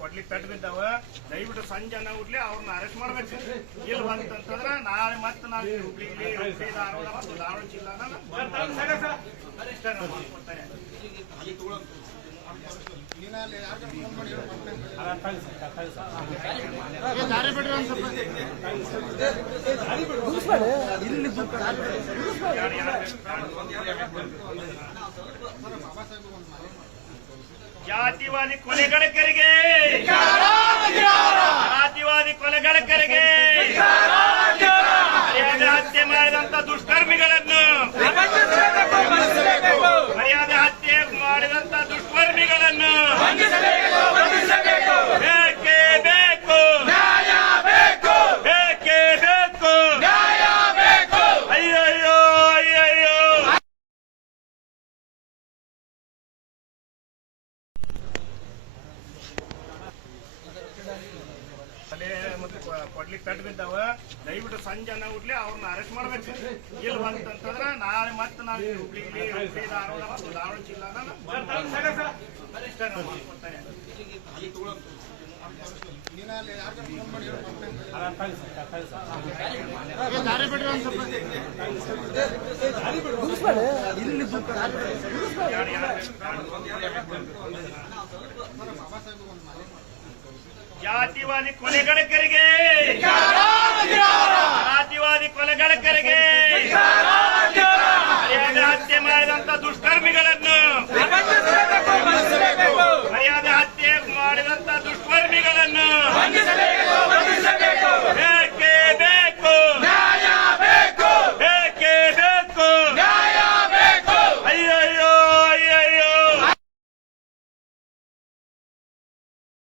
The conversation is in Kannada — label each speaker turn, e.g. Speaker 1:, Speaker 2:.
Speaker 1: ಕೊಡ್ಲಿಕ್ಕೆ ಪೆಟ್ಟು ಬಿದ್ದಾವ ದಯವಿಟ್ಟು ಸಂಜೆ ಉಡ್ಲಿ ಅವ್ರನ್ನ ಅರೆಸ್ಟ್ ಮಾಡ್ಬೇಕು ಇಲ್ಲಿ ಬಂತಂತಂದ್ರ ನಾಳೆ ಮತ್ತೆ ನಾವು ಹುಬ್ಳಿಲಿ ಹುಬ್ಳಿ ಧಾರವಾಡ ಮತ್ತು ಧಾರವಾಡ ಜಿಲ್ಲಾನ ಅಷ್ಟೇ ಜಾತಿವಾದಿ ಕೊಲೆಗಡಕರಿಗೆ ಜಾತಿವಾದಿ ಕೊಲೆಗಡಕರಿಗೆ ಮರ್ಯಾದೆ ಹತ್ಯೆ ಮಾಡಿದಂತ ದುಷ್ಕರ್ಮಿಗಳನ್ನು ತಲೆ ಮತ್ತೆ ಕೊಡ್ಲಿಕ್ಕೆ ಪೆಟ್ಟು ಬಿದ್ದಾವ ದಯವಿಟ್ಟು ಸಂಜೆ ಉಡ್ಲಿ ಅವ್ರನ್ನ ಅರೆಸ್ಟ್ ಮಾಡ್ಬೇಕು ಇಲ್ಲಿ ಬಂತಂತಂದ್ರ ನಾಳೆ ಮತ್ತೆ ನಾವು ಹುಬ್ಳಿ ಇಲ್ಲಿ ಧಾರವಾಡ ಜಾತಿವಾದಿ ಕೊಲೆಗಡಕರಿಗೆ ಜಾತಿವಾದಿ ಕೊಲೆಗಡಕರಿಗೆ ಮರ್ಯಾದೆ ಹತ್ಯೆ ಮಾಡಿದಂತ ದುಷ್ಕರ್ಮಿಗಳನ್ನು ಮರ್ಯಾದೆ ಹತ್ಯೆ ಮಾಡಿದಂತ ದುಷ್ಕರ್ಮಿಗಳನ್ನು